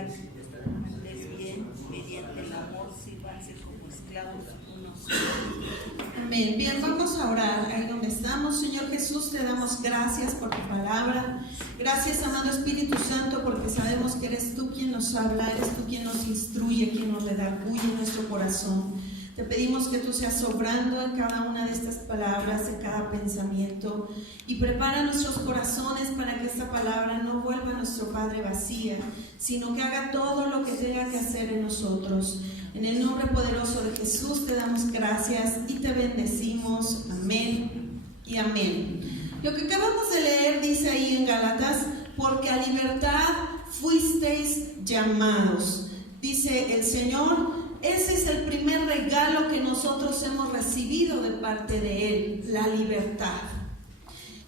buscar antes bien, mediante el amor, sírvanse como esclavos unos. Amén. Bien, vamos a orar ahí donde estamos. Señor Jesús, te damos gracias por tu palabra. Gracias, amado Espíritu Santo, porque sabemos que eres tú quien nos habla, eres tú quien nos instruye, quien nos redarguye nuestro corazón. Te pedimos que tú seas obrando en cada una de estas palabras, en cada pensamiento, y prepara nuestros corazones para que esta palabra no vuelva a nuestro Padre vacía, sino que haga todo lo que tenga que hacer en nosotros. En el nombre poderoso de Jesús te damos gracias y te bendecimos. Amén y amén. Lo que acabamos de leer dice ahí en Gálatas: porque a libertad fuisteis llamados. Dice el Señor. Ese es el primer regalo que nosotros hemos recibido de parte de Él, la libertad.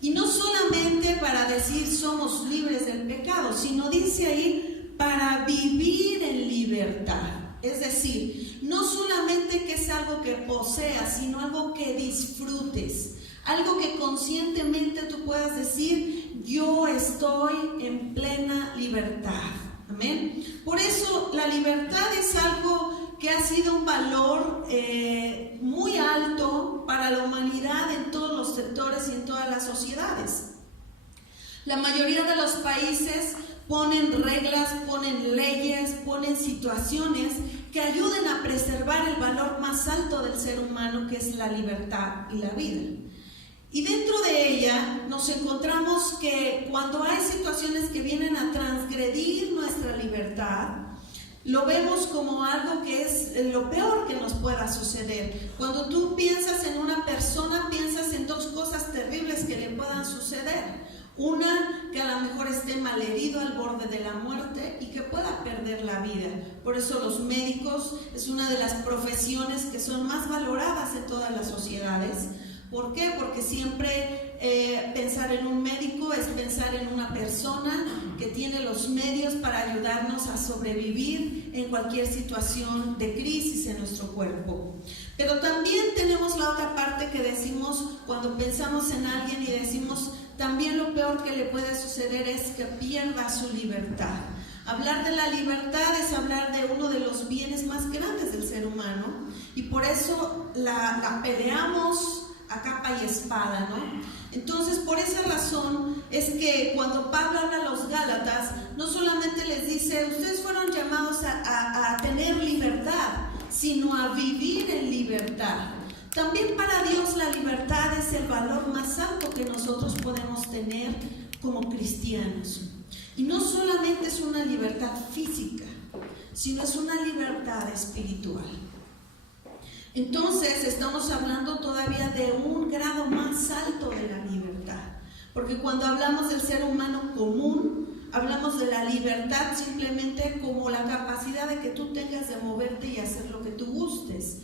Y no solamente para decir somos libres del pecado, sino dice ahí para vivir en libertad. Es decir, no solamente que es algo que poseas, sino algo que disfrutes. Algo que conscientemente tú puedas decir, yo estoy en plena libertad. Amén. Por eso la libertad es algo que ha sido un valor muy alto para la humanidad en todos los sectores y en todas las sociedades. La mayoría de los países ponen reglas, ponen leyes, ponen situaciones que ayuden a preservar el valor más alto del ser humano, que es la libertad y la vida. Y dentro de ella nos encontramos que cuando hay situaciones que vienen a transgredir nuestra libertad, lo vemos como algo que es lo peor que nos pueda suceder. Cuando tú piensas en una persona, piensas en dos cosas terribles que le puedan suceder. Una, que a lo mejor esté malherido al borde de la muerte y que pueda perder la vida. Por eso los médicos es una de las profesiones que son más valoradas en todas las sociedades. ¿Por qué? Porque siempre pensar en un médico es pensar en una persona que tiene los medios para ayudarnos a sobrevivir en cualquier situación de crisis en nuestro cuerpo. Pero también tenemos la otra parte que decimos cuando pensamos en alguien y decimos también lo peor que le puede suceder es que pierda su libertad. Hablar de la libertad es hablar de uno de los bienes más grandes del ser humano y por eso la peleamos a capa y espada, ¿no? Entonces, por esa razón es que cuando Pablo habla a los Gálatas, no solamente les dice, ustedes fueron llamados a tener libertad, sino a vivir en libertad. También para Dios la libertad es el valor más alto que nosotros podemos tener como cristianos. Y no solamente es una libertad física, sino es una libertad espiritual. Entonces estamos hablando todavía de un grado más alto de la libertad, porque cuando hablamos del ser humano común, hablamos de la libertad simplemente como la capacidad de que tú tengas de moverte y hacer lo que tú gustes.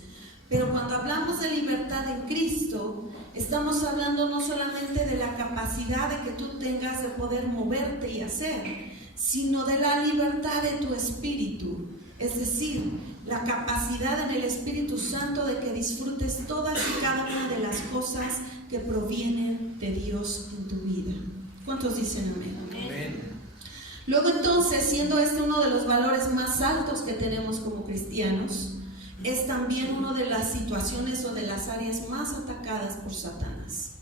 Pero cuando hablamos de libertad en Cristo, estamos hablando no solamente de la capacidad de que tú tengas de poder moverte y hacer, sino de la libertad de tu espíritu. Es decir, la capacidad en el Espíritu Santo de que disfrutes todas y cada una de las cosas que provienen de Dios en tu vida. ¿Cuántos dicen amén? Amén. Luego entonces, siendo este uno de los valores más altos que tenemos como cristianos, es también una de las situaciones o de las áreas más atacadas por Satanás.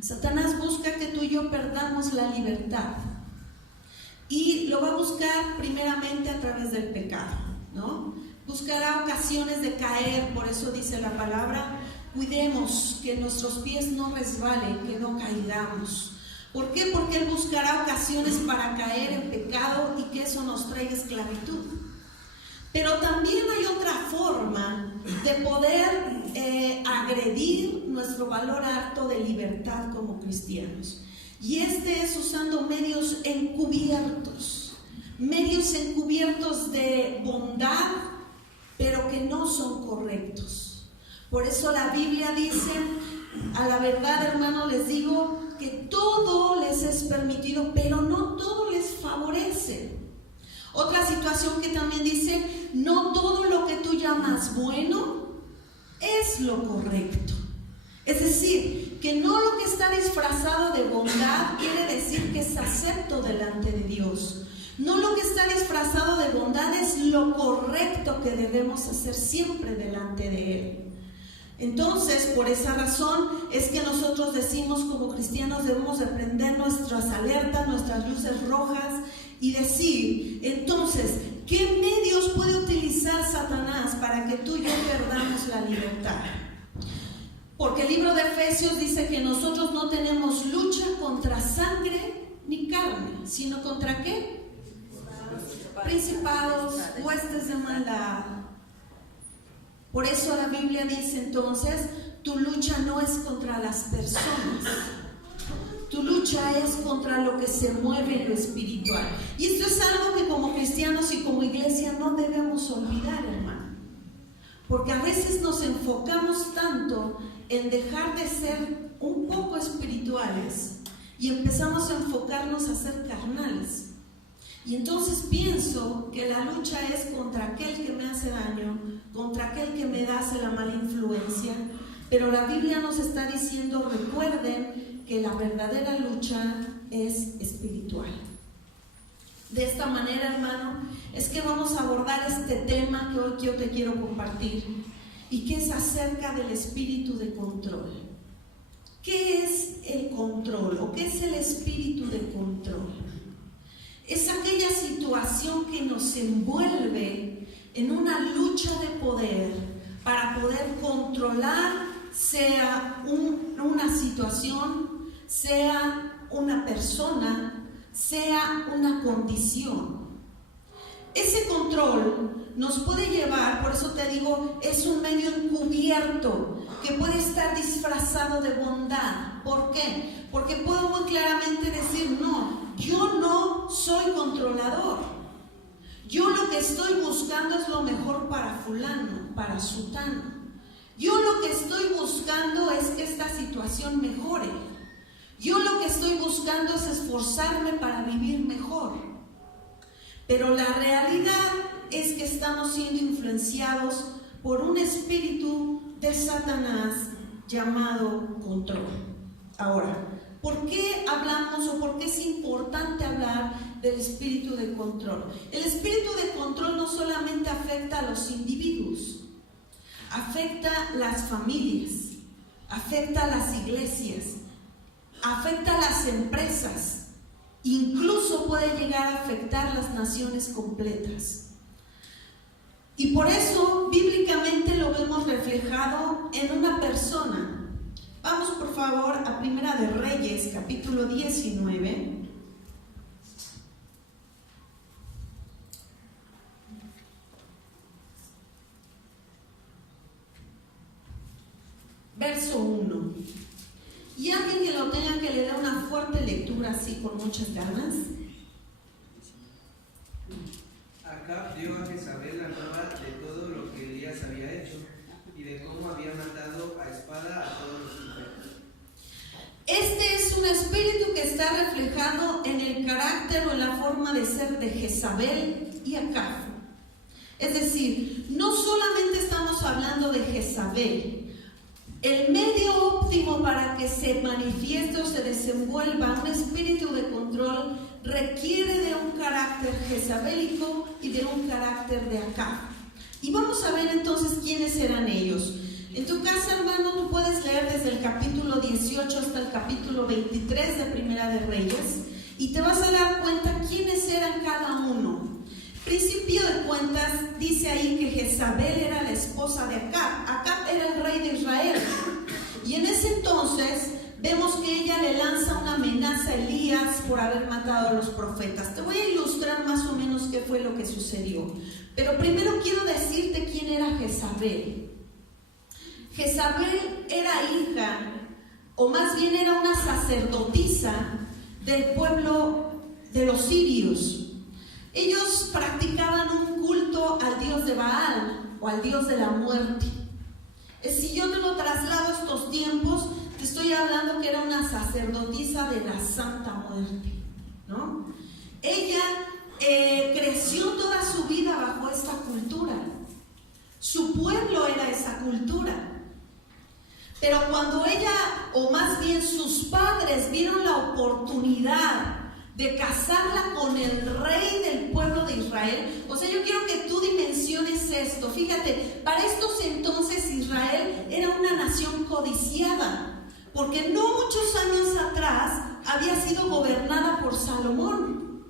Satanás busca que tú y yo perdamos la libertad y lo va a buscar primeramente a través del pecado, ¿no? Buscará ocasiones de caer, por eso dice la palabra, cuidemos que nuestros pies no resbalen, que no caigamos. ¿Por qué? Porque Él buscará ocasiones para caer en pecado y que eso nos traiga esclavitud. Pero también hay otra forma de poder agredir nuestro valor alto de libertad como cristianos. Y este es usando medios encubiertos de bondad, pero que no son correctos. Por eso la Biblia dice, a la verdad, hermano, les digo que todo les es permitido, pero no todo les favorece. Otra situación que también dice, no todo lo que tú llamas bueno es lo correcto. Es decir, que no lo que está disfrazado de bondad quiere decir que es acepto delante de Dios. No lo que está disfrazado de bondad es lo correcto que debemos hacer siempre delante de Él. Entonces, por esa razón es que nosotros decimos como cristianos debemos de prender nuestras alertas, nuestras luces rojas y decir, entonces, ¿qué medios puede utilizar Satanás para que tú y yo perdamos la libertad? Porque el libro de Efesios dice que nosotros no tenemos lucha contra sangre ni carne, sino contra ¿qué? Principados, huestes de maldad. Por eso la Biblia dice entonces, tu lucha no es contra las personas, tu lucha es contra lo que se mueve en lo espiritual. Y esto es algo que como cristianos y como iglesia no debemos olvidar, hermano. Porque a veces nos enfocamos tanto en dejar de ser un poco espirituales y empezamos a enfocarnos a ser carnales. Y entonces pienso que la lucha es contra aquel que me hace daño, contra aquel que me hace la mala influencia. Pero la Biblia nos está diciendo, recuerden que la verdadera lucha es espiritual. De esta manera, hermano, es que vamos a abordar este tema que hoy yo te quiero compartir y que es acerca del espíritu de control. ¿Qué es el control o qué es el espíritu de control? Es aquella situación que nos envuelve en una lucha de poder para poder controlar, sea una situación, sea una persona, sea una condición. Ese control nos puede llevar, por eso te digo, es un medio encubierto que puede estar disfrazado de bondad. ¿Por qué? Porque puedo muy claramente decir, no, yo no soy controlador. Yo lo que estoy buscando es lo mejor para fulano, para sutano. Yo lo que estoy buscando es que esta situación mejore. Yo lo que estoy buscando es esforzarme para vivir mejor. Pero la realidad es que estamos siendo influenciados por un espíritu de Satanás llamado control. Ahora, ¿por qué hablamos o por qué es importante hablar del espíritu de control? El espíritu de control no solamente afecta a los individuos, afecta a las familias, afecta a las iglesias, afecta a las empresas, incluso puede llegar a afectar a las naciones completas. Y por eso bíblicamente lo vemos reflejado en una persona. Vamos por favor a Primera de Reyes, capítulo 19. Verso 1. Y alguien que lo tenga que le dé una fuerte lectura así con muchas ganas. Acab dio a Jezabel la nueva de todo lo que Elías había hecho y de cómo había matado a espada a todos los israelitas. Este es un espíritu que está reflejado en el carácter o en la forma de ser de Jezabel y Acab. Es decir, no solamente estamos hablando de Jezabel. El medio óptimo para que se manifieste o se desenvuelva un espíritu de control requiere de un carácter jezabélico y de un carácter de Acab. Y vamos a ver entonces quiénes eran ellos. En tu casa, hermano, tú puedes leer desde el capítulo 18 hasta el capítulo 23 de Primera de Reyes y te vas a dar cuenta quiénes eran cada uno. Principio de cuentas, dice ahí que Jezabel era la esposa de Acab. Acab era el rey de Israel. Y en ese entonces vemos que ella le lanza una amenaza a Elías por haber matado a los profetas. Te voy a ilustrar más o menos qué fue lo que sucedió. Pero primero quiero decirte quién era Jezabel. Jezabel era hija, o más bien era una sacerdotisa del pueblo de los sirios. Ellos practicaban un culto al dios de Baal o al dios de la muerte. Si yo te lo traslado a estos tiempos, te estoy hablando que era una sacerdotisa de la Santa Muerte, ¿no? Ella creció toda su vida bajo esta cultura. Su pueblo era esa cultura. Pero cuando ella, o más bien sus padres, vieron la oportunidad de casarla con el rey del pueblo de Israel. O sea, yo quiero que tú dimensiones esto. Fíjate, para estos entonces Israel era una nación codiciada, porque no muchos años atrás había sido gobernada por Salomón.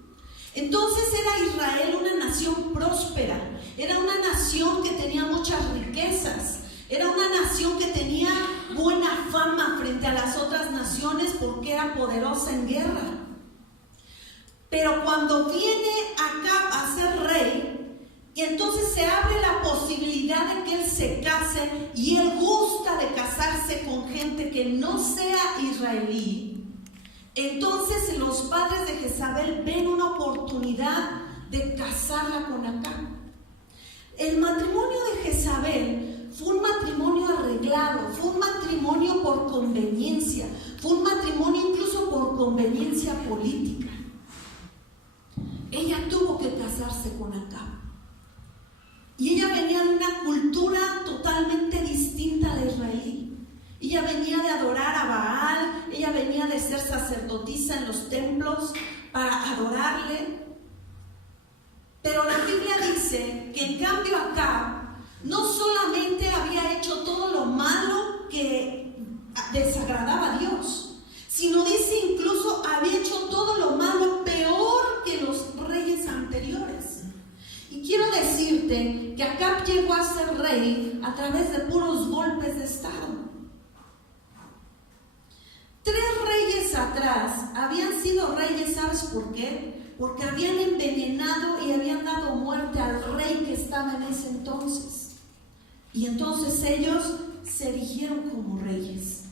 Entonces era Israel una nación próspera, era una nación que tenía muchas riquezas, era una nación que tenía buena fama frente a las otras naciones porque era poderosa en guerra. Pero cuando viene Acab a ser rey, y entonces se abre la posibilidad de que él se case, y él gusta de casarse con gente que no sea israelí, entonces los padres de Jezabel ven una oportunidad de casarla con Acab. El matrimonio de Jezabel fue un matrimonio arreglado, fue un matrimonio por conveniencia, fue un matrimonio incluso por conveniencia política. Ella tuvo que casarse con Acab. Y ella venía de una cultura totalmente distinta a la israelí. Ella venía de adorar a Baal, ella venía de ser sacerdotisa en los templos para adorarle. Pero la Biblia dice que en cambio Acab no solamente había hecho todo lo malo que desagradaba a Dios, sino dice incluso había hecho todo lo malo peor que los reyes anteriores. Y quiero decirte que Acab llegó a ser rey a través de puros golpes de estado. 3 reyes atrás habían sido reyes, ¿sabes por qué? Porque habían envenenado y habían dado muerte al rey que estaba en ese entonces. Y entonces ellos se erigieron como reyes.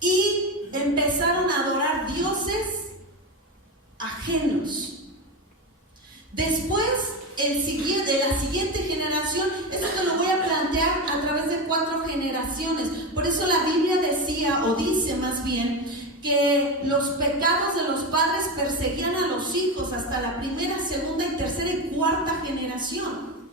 Y empezaron a adorar dioses ajenos. Después, la siguiente generación, esto te lo voy a plantear a través de 4 generaciones. Por eso la Biblia decía, o dice más bien, que los pecados de los padres perseguían a los hijos hasta la primera, segunda y tercera y cuarta generación.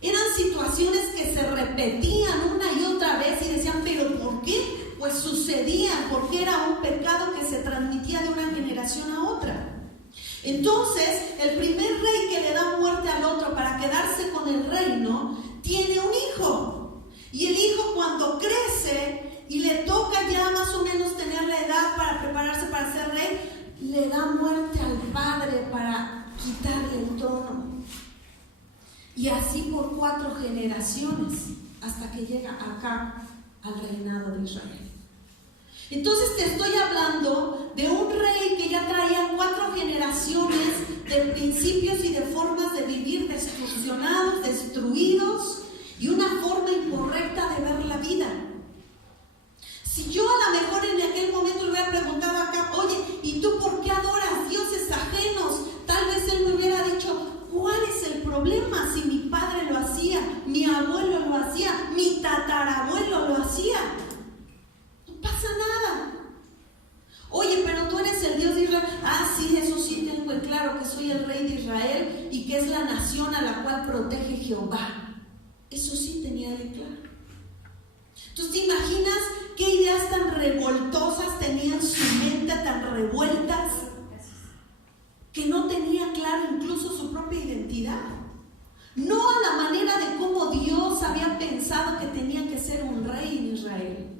Eran situaciones que se repetían una y otra vez y decían, ¿pero por qué? Pues sucedía, porque era un pecado que se transmitía de una generación a otra. Entonces, el primer rey que le da muerte al otro para quedarse con el reino, tiene un hijo. Y el hijo cuando crece y le toca ya más o menos tener la edad para prepararse para ser rey, le da muerte al padre para quitarle el trono. Y así por 4 generaciones, hasta que llega Acab al reinado de Israel. Entonces te estoy hablando de un rey que ya traía 4 generaciones de principios y de formas de vivir distorsionados, destruidos, y una forma incorrecta de ver la vida. Si yo a lo mejor en aquel momento le hubiera preguntado a Acab, oye, ¿y tú por qué adoras dioses ajenos? Tal vez él me hubiera dicho, ¿cuál es el problema si mi padre lo hacía, mi abuelo lo hacía, mi tatarabuelo lo hacía? No pasa nada. Oye, pero tú eres el Dios de Israel. Ah, sí, eso sí tengo en claro, que soy el rey de Israel y que es la nación a la cual protege Jehová. Eso sí tenía de claro. Entonces, ¿te imaginas qué ideas tan revoltosas tenía en su mente, tan revueltas, que no tenía claro incluso su propia identidad? No a la manera de cómo Dios había pensado que tenía que ser un rey en Israel.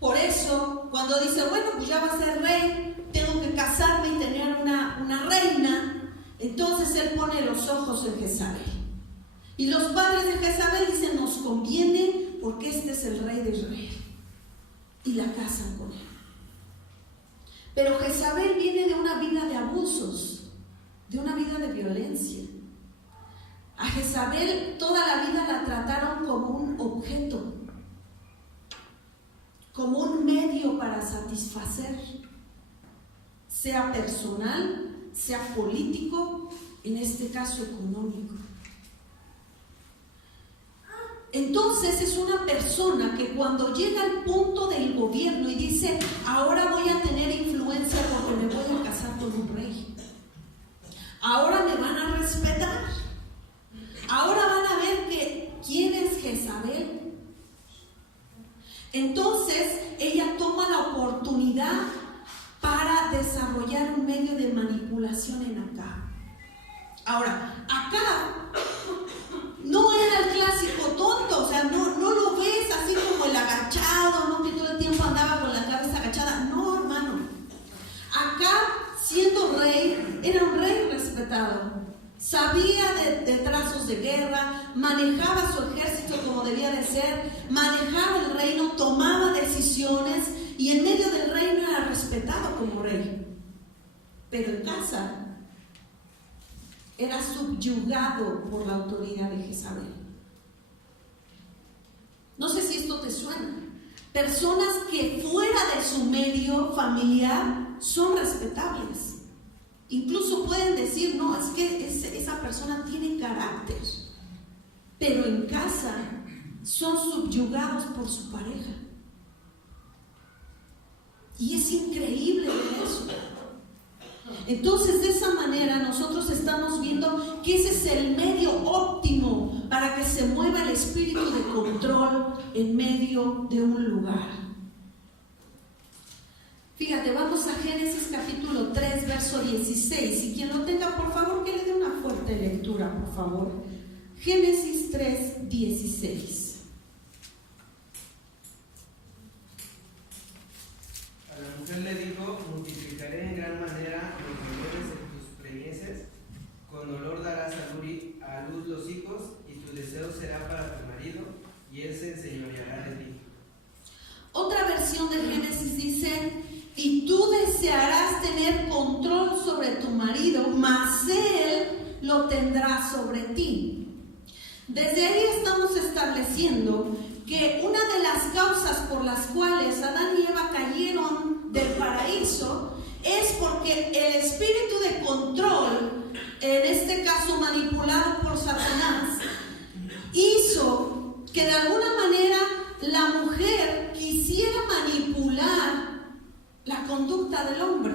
Por eso, cuando dice, bueno, pues ya va a ser rey, tengo que casarme y tener una reina, entonces él pone los ojos en Jezabel. Y los padres de Jezabel dicen, nos conviene porque este es el rey de Israel. Y la casan con él. Pero Jezabel viene de una vida de abusos, de una vida de violencia. A Jezabel toda la vida la trataron como un objeto, como un medio para satisfacer, sea personal, sea político, en este caso económico. Entonces es una persona que cuando llega al punto del gobierno y dice, ahora voy a tener influencia porque me voy a casar con un rey, ahora me van a respetar, ahora van a ver que quién es Jezabel. Entonces ella toma la oportunidad para desarrollar medio de manipulación en Acab. Ahora, Acab no era el clásico tonto, o sea, no lo ves así como el agachado, no que todo el tiempo andaba con la cabeza agachada. No, hermano. Acab, siendo rey, era un rey respetado. Sabía de trazos de guerra, manejaba su ejército como debía de ser, manejaba el reino, tomaba decisiones y en medio del reino era respetado como rey. Pero en casa era subyugado por la autoridad de Jezabel. No sé si esto te suena. Personas que fuera de su medio familiar son respetables. Incluso pueden decir, no, es que esa persona tiene carácter, pero en casa son subyugados por su pareja. Y es increíble ver eso. Entonces, de esa manera nosotros estamos viendo que ese es el medio óptimo para que se mueva el espíritu de control en medio de un lugar. Fíjate, vamos a Génesis capítulo 3, verso 16. Y quien lo tenga, por favor, que le dé una fuerte lectura, por favor. Génesis 3, 16. A la mujer le dijo: multiplicaré en gran manera los dolores en tus preñeces, con dolor darás a luz los hijos, y tu deseo será para tu marido, y él se enseñoreará de ti. Otra versión de Génesis dice: y tú desearás tener control sobre tu marido, mas él lo tendrá sobre ti. Desde ahí estamos estableciendo que una de las causas por las cuales Adán y Eva cayeron del paraíso es porque el espíritu de control, en este caso manipulado por Satanás, hizo que de alguna manera la mujer quisiera manipular la conducta del hombre.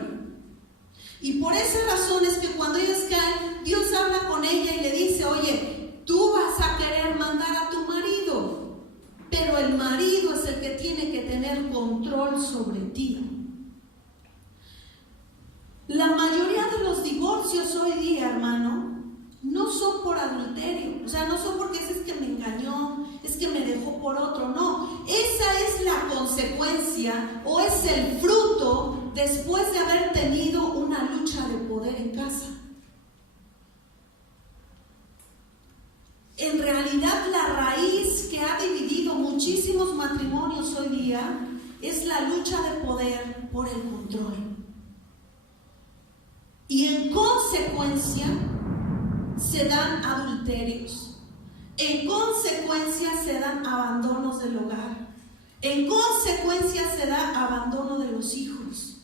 Y por esa razón es que cuando ellos caen, Dios habla con ella y le dice: oye, tú vas a querer mandar a tu marido, pero el marido es el que tiene que tener control sobre ti. La mayoría de los divorcios hoy día, hermano, no son por adulterio, o sea, no son porque es que me engañó, es que me dejó por otro, no. Esa es la consecuencia o es el fruto después de haber tenido una lucha de poder en casa. En realidad, la raíz que ha dividido muchísimos matrimonios hoy día es la lucha de poder por el control. Y en consecuencia se dan adulterios, en consecuencia se dan abandonos del hogar, en consecuencia se da abandono de los hijos,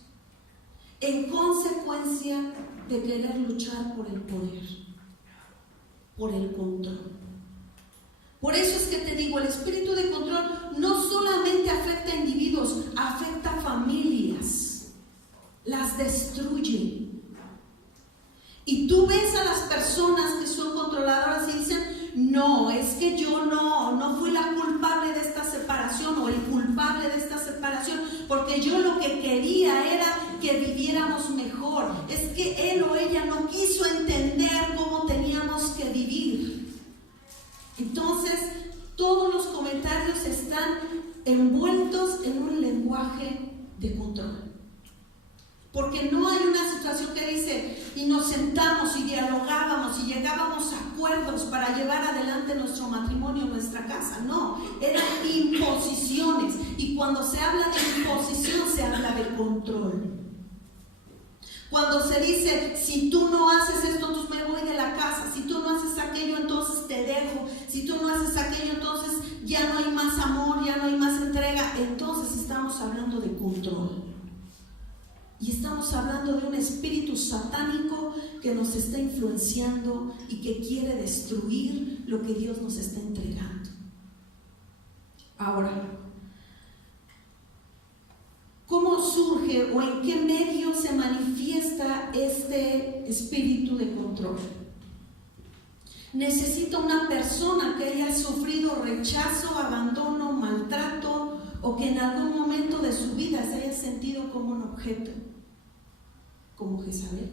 en consecuencia de querer luchar por el poder, por el control. Por eso es que te digo, el espíritu de control no solamente afecta a individuos, afecta a familias, las destruye. Y tú ves a las personas que son controladoras y dicen: no, es que yo no fui la culpable de esta separación o el culpable de esta separación, porque yo lo que quería era que viviéramos mejor. Es que él o ella no quiso entender cómo teníamos que vivir. Entonces, todos los comentarios están envueltos en un lenguaje de control. Porque no hay una situación que dice: y nos sentamos y dialogábamos y llegábamos a acuerdos para llevar adelante nuestro matrimonio, nuestra casa. No, eran imposiciones. Y cuando se habla de imposición, se habla de control. Cuando se dice: si tú no haces esto, entonces me voy de la casa. Si tú no haces aquello, entonces te dejo. Si tú no haces aquello, entonces ya no hay más amor, ya no hay más entrega. Entonces estamos hablando de control. Y estamos hablando de un espíritu satánico que nos está influenciando y que quiere destruir lo que Dios nos está entregando. Ahora, ¿cómo surge o en qué medio se manifiesta este espíritu de control? Necesita una persona que haya sufrido rechazo, abandono, maltrato, o que en algún momento de su vida se haya sentido como un objeto. como Jezabel.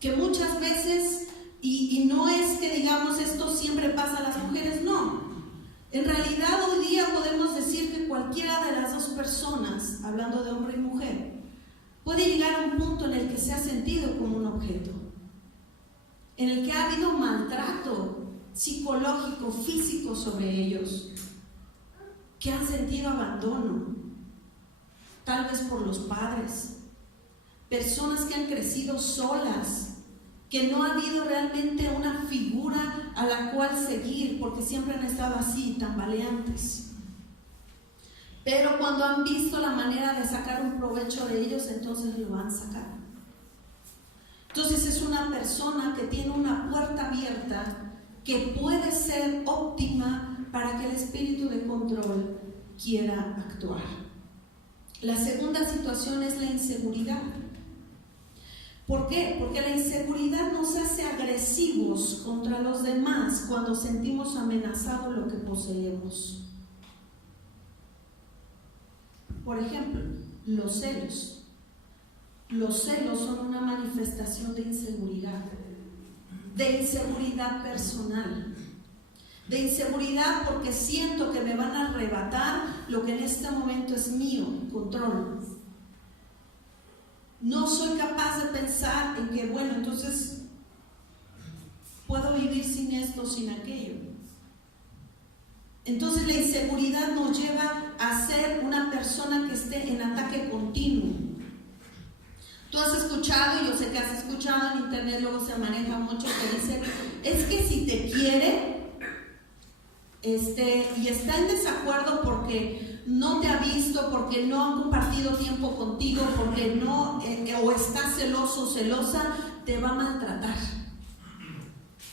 Que muchas veces, y no es que digamos esto siempre pasa a las mujeres, no. En realidad hoy día podemos decir que cualquiera de las dos personas, hablando de hombre y mujer, puede llegar a un punto en el que se ha sentido como un objeto, en el que ha habido maltrato psicológico, físico sobre ellos, que han sentido abandono, tal vez por los padres, personas que han crecido solas, que no ha habido realmente una figura a la cual seguir, porque siempre han estado así, tambaleantes. Pero cuando han visto la manera de sacar un provecho de ellos, entonces lo han sacado. Entonces es una persona que tiene una puerta abierta que puede ser óptima para que el espíritu de control quiera actuar. La segunda situación es la inseguridad. ¿Por qué? Porque la inseguridad nos hace agresivos contra los demás cuando sentimos amenazado lo que poseemos. Por ejemplo, los celos. Los celos son una manifestación de inseguridad personal, de inseguridad porque siento que me van a arrebatar lo que en este momento es mío, control. No soy capaz de pensar en que, bueno, entonces puedo vivir sin esto, sin aquello. Entonces la inseguridad nos lleva a ser una persona que esté en ataque continuo. Tú has escuchado, y yo sé que has escuchado en internet, luego se maneja mucho, que dice, es que si te quiere, y está en desacuerdo porque no te ha visto, porque no ha compartido tiempo contigo, porque no, o está celoso o celosa, te va a maltratar.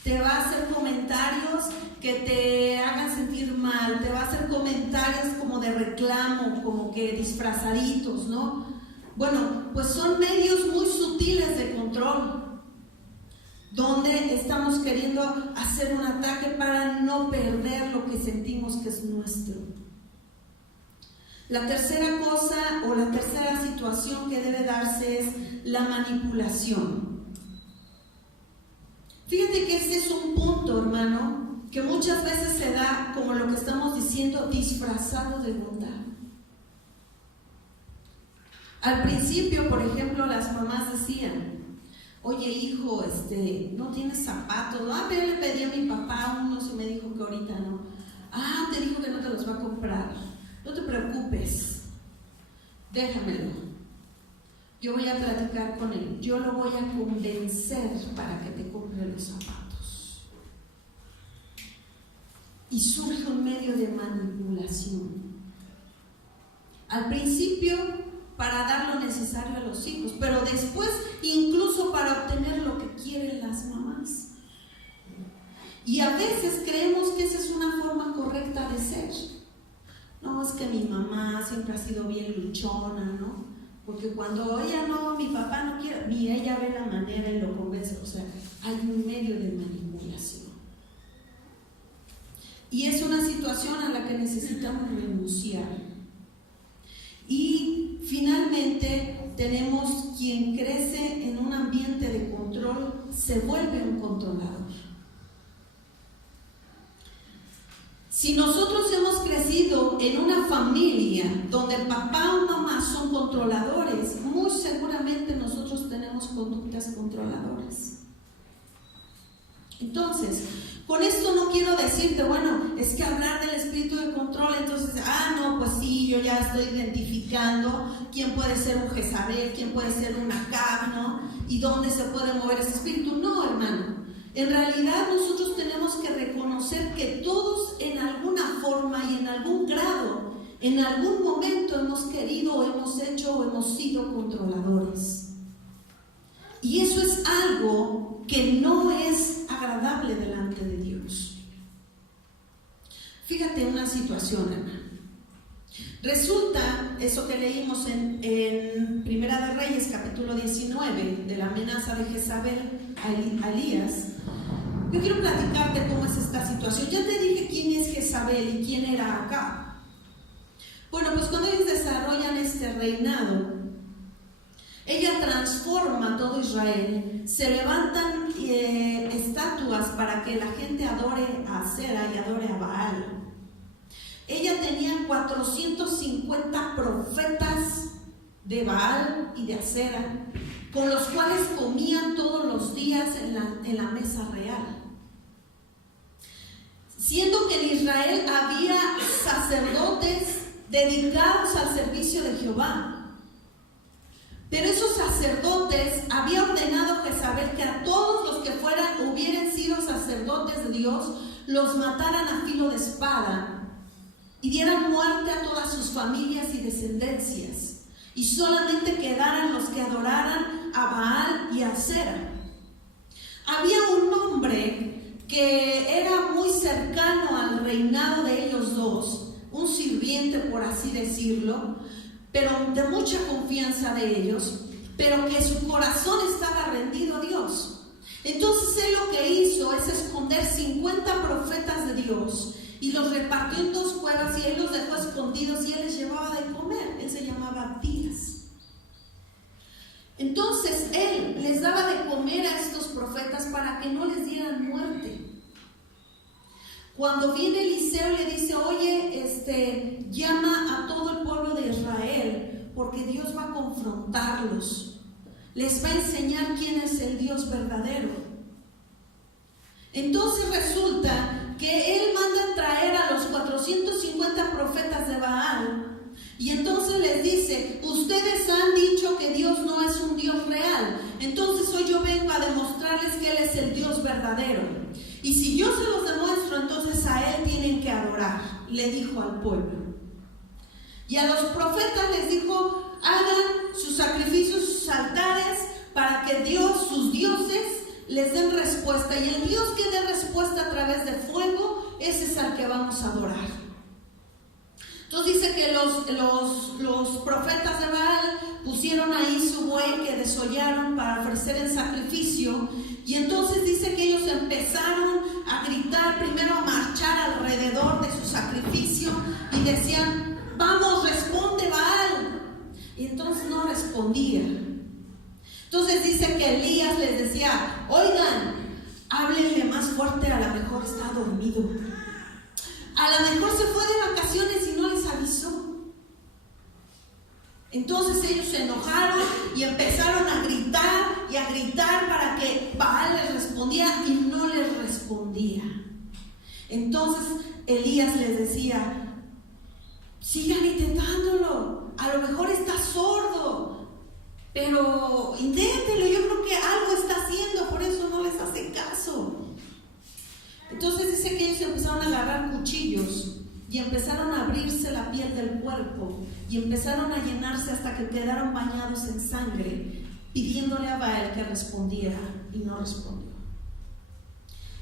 Te va a hacer comentarios que te hagan sentir mal, te va a hacer comentarios como de reclamo, como que disfrazaditos, ¿no? Bueno, pues son medios muy sutiles de control, donde estamos queriendo hacer un ataque para no perder lo que sentimos que es nuestro. La tercera cosa o la tercera situación que debe darse es la manipulación. Fíjate que este es un punto, hermano, que muchas veces se da, como lo que estamos diciendo, disfrazado de bondad. Al principio, por ejemplo, las mamás decían, oye hijo, no tienes zapatos, pero le pedí a mi papá unos y me dijo que ahorita no. Te dijo que no te los va a comprar, no te preocupes, déjamelo. Yo voy a platicar con él, yo lo voy a convencer para que te compre los zapatos. Y surge un medio de manipulación. Al principio, para dar lo necesario a los hijos, pero después, incluso para obtener lo que quieren las mamás. Y a veces creemos que esa es una forma correcta de ser. No, es que mi mamá siempre ha sido bien luchona, ¿no? Porque cuando ella no, mi papá no quiere, ni ella ve la manera y lo convence. O sea, hay un medio de manipulación. Y es una situación a la que necesitamos renunciar. Y finalmente tenemos quien crece en un ambiente de control, se vuelve un controlador. Si nosotros hemos crecido en una familia donde el papá o mamá son controladores, muy seguramente nosotros tenemos conductas controladoras. Entonces, con esto no quiero decirte, bueno, es que hablar del espíritu de control, entonces, no, pues sí, yo ya estoy identificando quién puede ser un Jezabel, quién puede ser un Acab, ¿no? Y dónde se puede mover ese espíritu. No, hermano. En realidad nosotros tenemos que reconocer que todos en alguna forma y en algún grado, en algún momento hemos querido o hemos hecho o hemos sido controladores. Y eso es algo que no es agradable delante de Dios. Fíjate una situación, hermano. Resulta, eso que leímos en Primera de Reyes, capítulo 19, de la amenaza de Jezabel a Elías. Yo quiero platicarte cómo es esta situación. Ya te dije quién es Jezabel y quién era Acab. Bueno, pues cuando ellos desarrollan este reinado, ella transforma todo Israel, se levantan estatuas para que la gente adore a Acera y adore a Baal. Ella tenía 450 profetas de Baal y de Acera, con los cuales comían todos los días en la mesa real. Siendo que en Israel había sacerdotes dedicados al servicio de Jehová. Pero esos sacerdotes había ordenado Jezabel que a todos los que hubieran sido sacerdotes de Dios, los mataran a filo de espada y dieran muerte a todas sus familias y descendencias, y solamente quedaran los que adoraran a Baal y a Acera. Había un hombre que era muy cercano al reinado de ellos dos, un sirviente por así decirlo, pero de mucha confianza de ellos, pero que su corazón estaba rendido a Dios. Entonces él lo que hizo es esconder 50 profetas de Dios y los repartió en 2 cuevas, y él los dejó escondidos y él les llevaba de comer. Él se llamaba Abdías. Entonces él les daba de comer a estos profetas para que no les dieran muerte. Cuando viene Eliseo le dice: oye, llama a todo el pueblo de Israel, porque Dios va a confrontarlos, les va a enseñar quién es el Dios verdadero. Entonces resulta que él manda traer a los 450 profetas de Baal, y entonces les dice: ustedes han dicho que Dios no es un Dios real, entonces hoy yo vengo a demostrarles que Él es el Dios verdadero, y si yo se los demuestro, entonces a Él tienen que adorar, le dijo al pueblo. Y a los profetas les dijo: hagan sus sacrificios, sus altares, para que Dios, sus dioses, les den respuesta, y el Dios que dé respuesta a través de fuego, ese es al que vamos a adorar. Entonces dice que los profetas de Baal pusieron ahí su buey que desollaron para ofrecer en sacrificio, y entonces dice que ellos empezaron a gritar, primero a marchar alrededor de su sacrificio, y decían: vamos, responde Baal. Y entonces no respondía. Entonces dice que Elías les decía: oigan, háblenle más fuerte, a lo mejor está dormido, a lo mejor se fue de vacaciones y no les avisó. Entonces ellos se enojaron y empezaron a gritar para que Baal les respondiera, y no les respondía. Entonces Elías les decía: sigan intentándolo, a lo mejor está sordo, pero inténtenlo, yo creo que algo está haciendo, por eso no les hace caso. Entonces dice que ellos empezaron a agarrar cuchillos y empezaron a abrirse la piel del cuerpo y empezaron a llenarse hasta que quedaron bañados en sangre, pidiéndole a Baal que respondiera, y no respondió.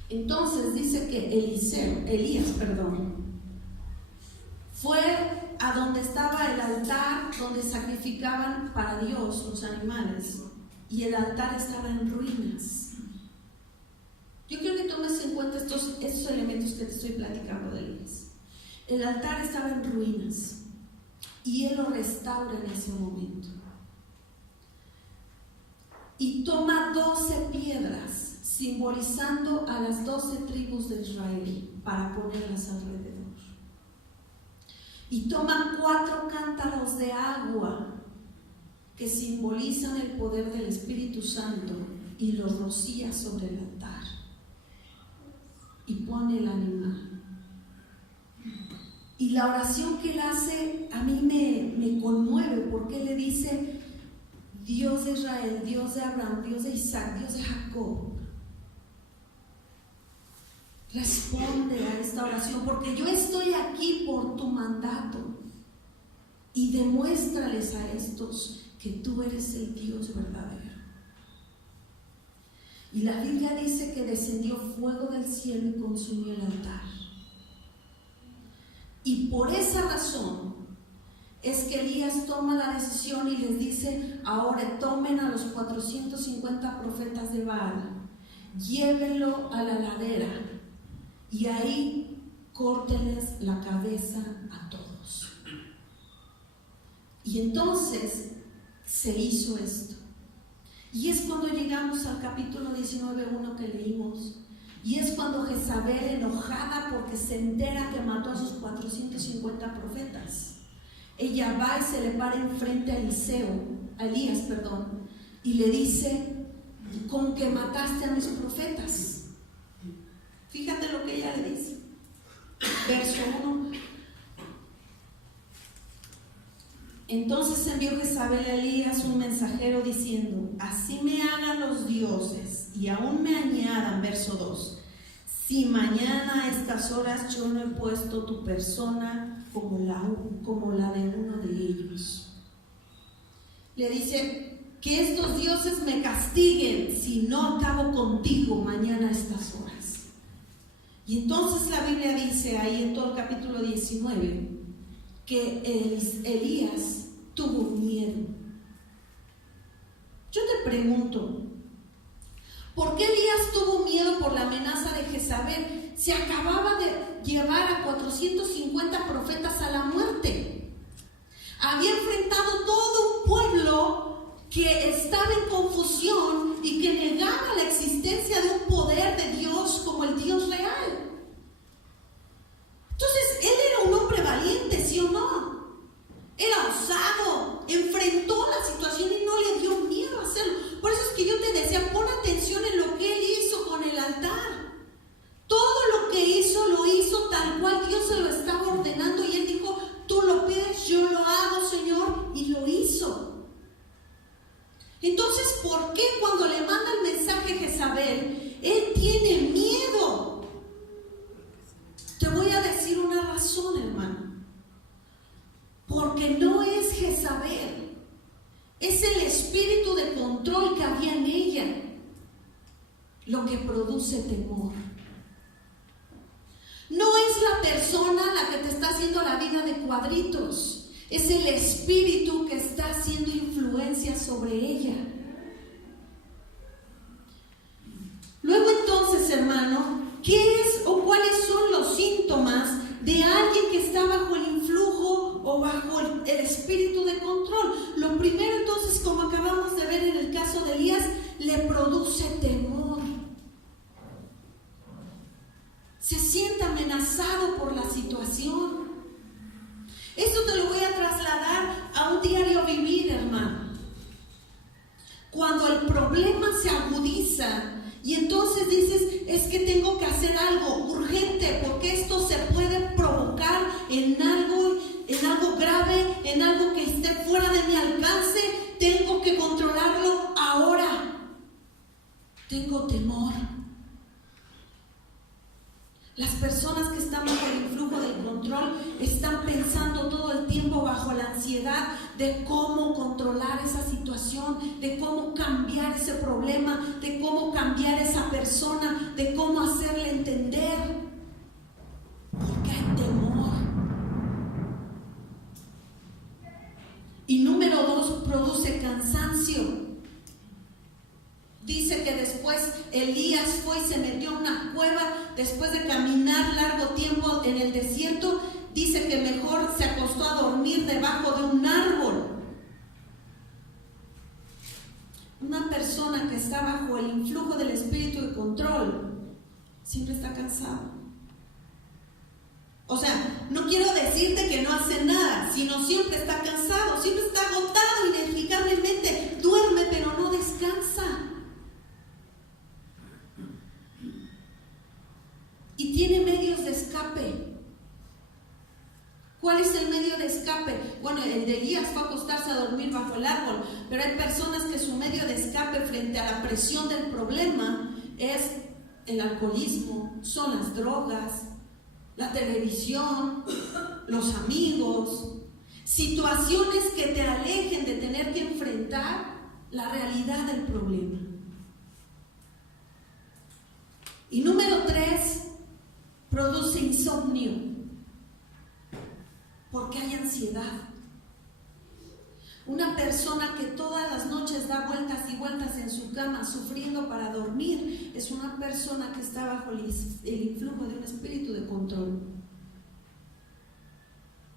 Entonces dice que Elías fue a donde estaba el altar donde sacrificaban para Dios los animales, y el altar estaba en ruinas. Yo quiero que tomes en cuenta estos elementos que te estoy platicando de Elías. El altar estaba en ruinas y él lo restaura en ese momento. Y toma 12 piedras simbolizando a las 12 tribus de Israel para ponerlas alrededor. Y toma 4 cántaros de agua que simbolizan el poder del Espíritu Santo y los rocía sobre el altar. Y pone el animal. Y la oración que él hace a mí me conmueve, porque él le dice: Dios de Israel, Dios de Abraham, Dios de Isaac, Dios de Jacob, responde a esta oración, porque yo estoy aquí por tu mandato, y demuéstrales a estos que tú eres el Dios verdadero. Y la Biblia dice que descendió fuego del cielo y consumió el altar. Y por esa razón es que Elías toma la decisión y les dice: ahora tomen a los 450 profetas de Baal, llévenlo a la ladera y ahí córtenles la cabeza a todos. Y entonces se hizo esto. Y es cuando llegamos al capítulo 19:1 que leímos. Y es cuando Jezabel, enojada porque se entera que mató a sus 450 profetas, ella va y se le para enfrente a Elías, y le dice: con que mataste a mis profetas. Fíjate lo que ella le dice. Verso 1. Entonces envió Jezabel a Elías un mensajero diciendo: así me hagan los dioses y aún me añadan, verso 2, si mañana a estas horas yo no he puesto tu persona como la de uno de ellos. Le dice: que estos dioses me castiguen si no acabo contigo mañana a estas horas. Y entonces la Biblia dice ahí en todo el capítulo 19 que Elías tuvo miedo. Yo te pregunto, ¿por qué Elías tuvo miedo por la amenaza de Jezabel? Se acababa de llevar a 450 profetas a la muerte. Había enfrentado todo un pueblo que estaba en confusión y que negaba la existencia de un poder de Dios como el Dios real. Entonces, él era un hombre valiente, ¿sí o no? Era osado, enfrentó la situación y no le dio miedo a hacerlo. Por eso es que yo te decía, pon atención en lo que él hizo con el altar. Todo lo que hizo, lo hizo tal cual Dios se lo estaba ordenando, y él dijo: tú lo pides, yo lo hago, Señor, y lo hizo. Entonces, ¿por qué cuando le manda el mensaje a Jezabel, él tiene miedo? Te voy a decir una razón, hermano. Porque no es Jezabel, es el espíritu de control que había en ella lo que produce temor. No es la persona la que te está haciendo la vida de cuadritos, es el espíritu que está haciendo influencia sobre ella. Luego entonces, hermano, ¿qué es o cuáles son los síntomas de alguien que está bajo el influjo o bajo el espíritu de control? Lo primero entonces, como acabamos de ver en el caso de Elías, le produce temor. Se siente amenazado por la situación. Esto te lo voy a trasladar a un diario vivir, hermano. Cuando el problema se agudiza y entonces dices: es que tengo que hacer algo urgente, porque esto se puede provocar en algo grave, en algo que esté fuera de mi alcance. Tengo que controlarlo ahora. Tengo temor. Las personas que están bajo el influjo del control están pensando todo el tiempo bajo la ansiedad de cómo controlar esa situación, de cómo cambiar ese problema, de cómo cambiar esa persona, de cómo hacerle entender. Porque hay temor. Y número 2, produce cansancio. Dice que después Elías fue y se metió en una cueva después de caminar largo tiempo en el desierto. Dice que mejor se acostó a dormir debajo de un árbol. Una persona que está bajo el influjo del espíritu de control siempre está cansado. O sea, no quiero decirte que no hace nada, sino siempre está cansado, siempre está agotado inexplicablemente. Duerme pero no descansa. Y tiene medios de escape. ¿Cuál es el medio de escape? Bueno, el de Elías fue a acostarse a dormir bajo el árbol, pero hay personas que su medio de escape frente a la presión del problema es el alcoholismo, son las drogas, la televisión, los amigos, situaciones que te alejen de tener que enfrentar la realidad del problema. Y número 3, produce insomnio, porque hay ansiedad. Una persona que todas las noches da vueltas y vueltas en su cama sufriendo para dormir es una persona que está bajo el influjo de un espíritu de control.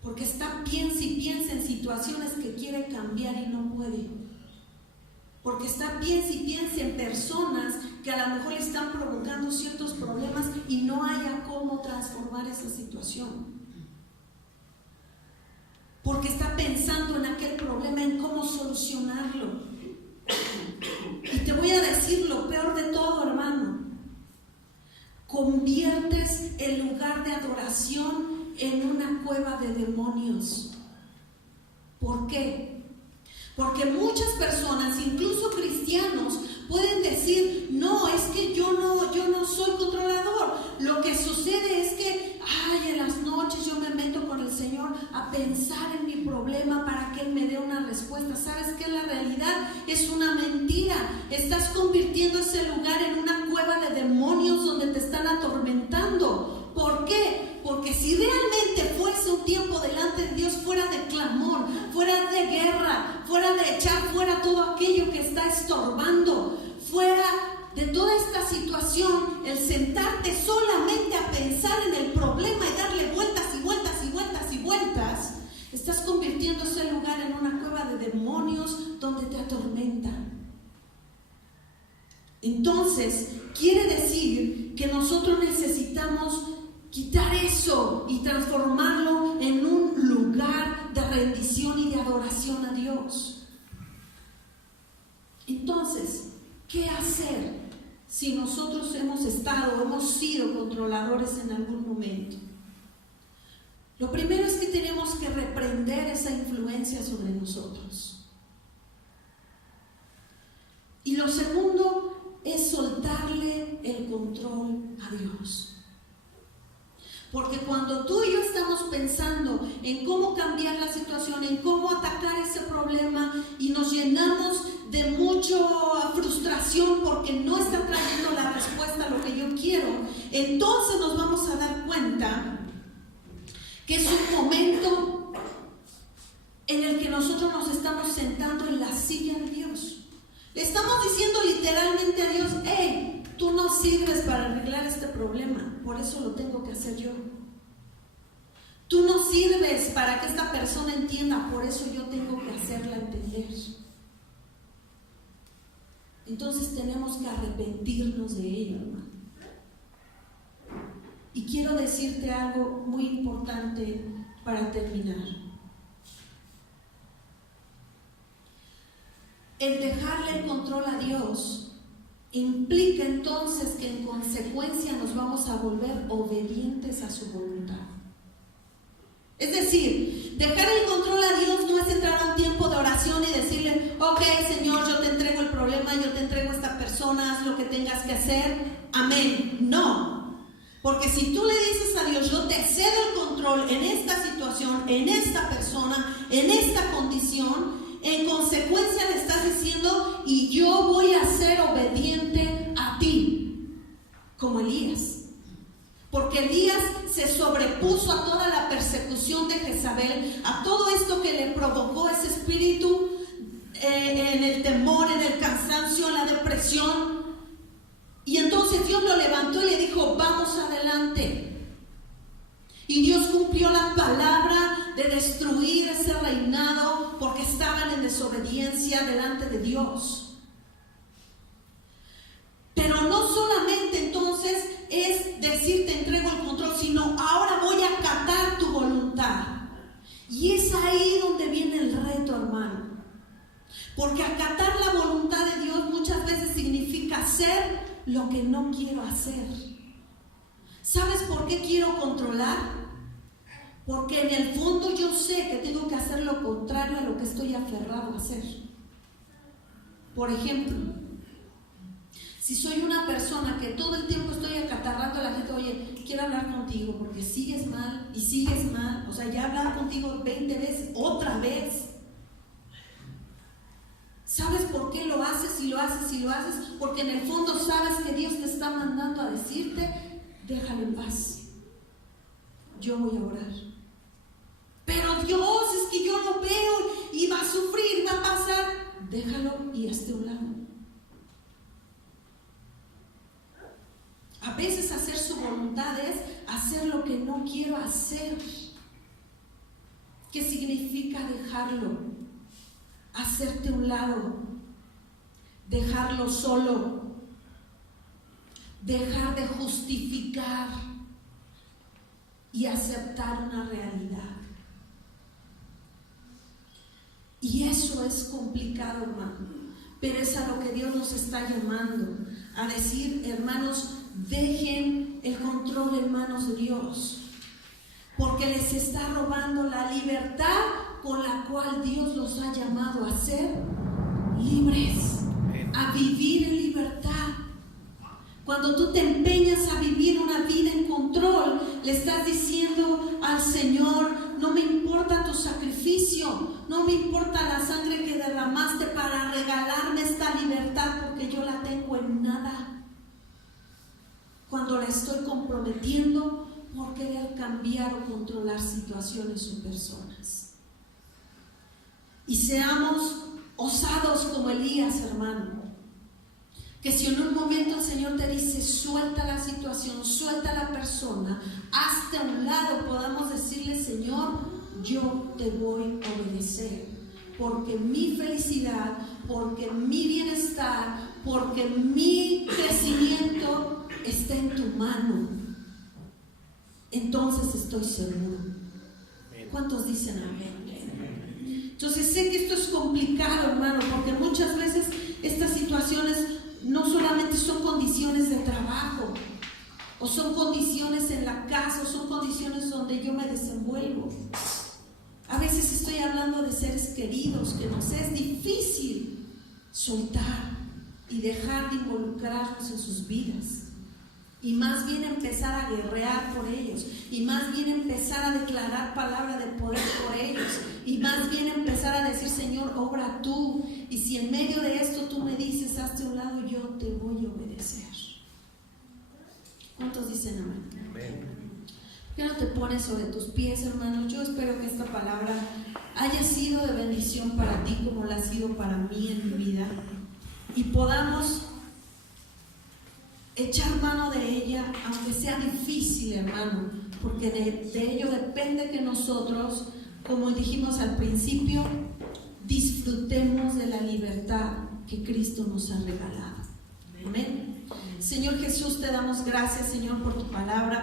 Porque está piensa y piensa en situaciones que quiere cambiar y no puede. Porque está piensa y piensa en personas que a lo mejor le están provocando ciertos problemas y no haya cómo transformar esa situación. Porque está pensando en aquel problema, en cómo solucionarlo. Y te voy a decir lo peor de todo, hermano. Conviertes el lugar de adoración en una cueva de demonios. ¿Por qué? Porque muchas personas, incluso cristianos, pueden decir: no, es que yo no soy controlador. Lo que sucede es que en las noches yo me meto con el Señor a pensar en mi problema para que Él me dé una respuesta. ¿Sabes qué? La realidad es una mentira. Estás convirtiendo ese lugar en una cueva de demonios donde te están atormentando. ¿Por qué? Porque si realmente fuese un tiempo delante de Dios, fuera de clamor, fuera de guerra, fuera de echar fuera todo aquello que está estorbando, fuera de toda esta situación, el sentarte solamente a pensar en el problema y darle vueltas y vueltas y vueltas y vueltas, estás convirtiendo ese lugar en una cueva de demonios donde te atormentan. Entonces, quiere decir que nosotros necesitamos quitar eso y transformarlo en un lugar de rendición y de adoración a Dios. Entonces, ¿qué hacer si nosotros hemos sido controladores en algún momento? Lo primero es que tenemos que reprender esa influencia sobre nosotros. Y lo segundo es soltarle el control a Dios. Porque cuando tú y yo estamos pensando en cómo cambiar la situación, en cómo atacar ese problema y nos llenamos de mucha frustración porque no está trayendo la respuesta a lo que yo quiero, entonces nos vamos a dar cuenta que es un momento en el que nosotros nos estamos sentando en la silla de Dios. Le estamos diciendo literalmente a Dios: hey, tú no sirves para arreglar este problema, por eso lo tengo que hacer yo. Tú no sirves para que esta persona entienda, por eso yo tengo que hacerla entender. Entonces tenemos que arrepentirnos de ello, hermano. Y quiero decirte algo muy importante para terminar. El dejarle el control a Dios implica entonces que en consecuencia nos vamos a volver obedientes a su voluntad. Es decir, dejar el control a Dios no es entrar a un tiempo de oración y decirle: ok, Señor, yo te entrego el problema, yo te entrego a esta persona, haz lo que tengas que hacer, amén. No, porque si tú le dices a Dios: yo te cedo el control en esta situación, en esta persona, en esta condición, en consecuencia le estás diciendo: y yo voy a ser obediente a ti, como Elías. Porque Elías se sobrepuso a toda la persecución de Jezabel, a todo esto que le provocó ese espíritu, en el temor, en el cansancio, en la depresión. Y entonces Dios lo levantó y le dijo: vamos adelante. Y Dios cumplió la palabra de destruir ese reinado porque estaban en desobediencia delante de Dios. Pero no solamente entonces es decir: te entrego el control, sino ahora voy a acatar tu voluntad. Y es ahí donde viene el reto, hermano. Porque acatar la voluntad de Dios muchas veces significa hacer lo que no quiero hacer. ¿Sabes por qué quiero controlar? Porque en el fondo yo sé que tengo que hacer lo contrario a lo que estoy aferrado a hacer. Por ejemplo, si soy una persona que todo el tiempo estoy acatarrando a la gente: oye, quiero hablar contigo porque sigues mal y sigues mal. O sea, ya he hablado contigo 20 veces, otra vez. ¿Sabes por qué lo haces y lo haces y lo haces? Porque en el fondo sabes que Dios te está mandando a decirte: déjalo en paz, yo voy a orar. Pero Dios, es que yo lo veo y va a sufrir, va a pasar. Déjalo y hazte a un lado. A veces hacer su voluntad es hacer lo que no quiero hacer. ¿Qué significa dejarlo? Hacerte a un lado, dejarlo solo, dejar de justificar y aceptar una realidad. Y eso es complicado, hermano, pero es a lo que Dios nos está llamando, a decir, hermanos, dejen el control en manos de Dios, porque les está robando la libertad con la cual Dios los ha llamado a ser libres, a vivir en libertad. Cuando tú te empeñas a vivir una vida en control, le estás diciendo al Señor, no me importa tu sacrificio, no me importa la sangre que derramaste para regalarme esta libertad, porque yo la tengo en nada. Cuando la estoy comprometiendo por querer cambiar o controlar situaciones o personas. Y seamos osados como Elías, hermano. Que si en un momento el Señor te dice, suelta la situación, suelta la persona, hazte a un lado, podamos decirle, Señor, yo te voy a obedecer, porque mi felicidad, porque mi bienestar, porque mi crecimiento está en tu mano. Entonces estoy seguro. ¿Cuántos dicen amén? Entonces sé que esto es complicado, hermano, porque muchas veces estas situaciones no solamente son condiciones de trabajo, o son condiciones en la casa, o son condiciones donde yo me desenvuelvo. A veces estoy hablando de seres queridos que nos es difícil soltar y dejar de involucrarnos en sus vidas, y más bien empezar a guerrear por ellos, y más bien empezar a declarar palabra de poder por ellos, y más bien empezar a decir, Señor, obra tú, y si en medio de esto tú me dices, hazte a un lado, yo te voy a obedecer. ¿Cuántos dicen amén? ¿Por qué no te pones sobre tus pies, hermano? Yo espero que esta palabra haya sido de bendición para ti como la ha sido para mí en mi vida, y podamos echar mano de ella, aunque sea difícil, hermano, porque de ello depende que nosotros, como dijimos al principio, disfrutemos de la libertad que Cristo nos ha regalado. Amén. Señor Jesús, te damos gracias, Señor, por tu palabra.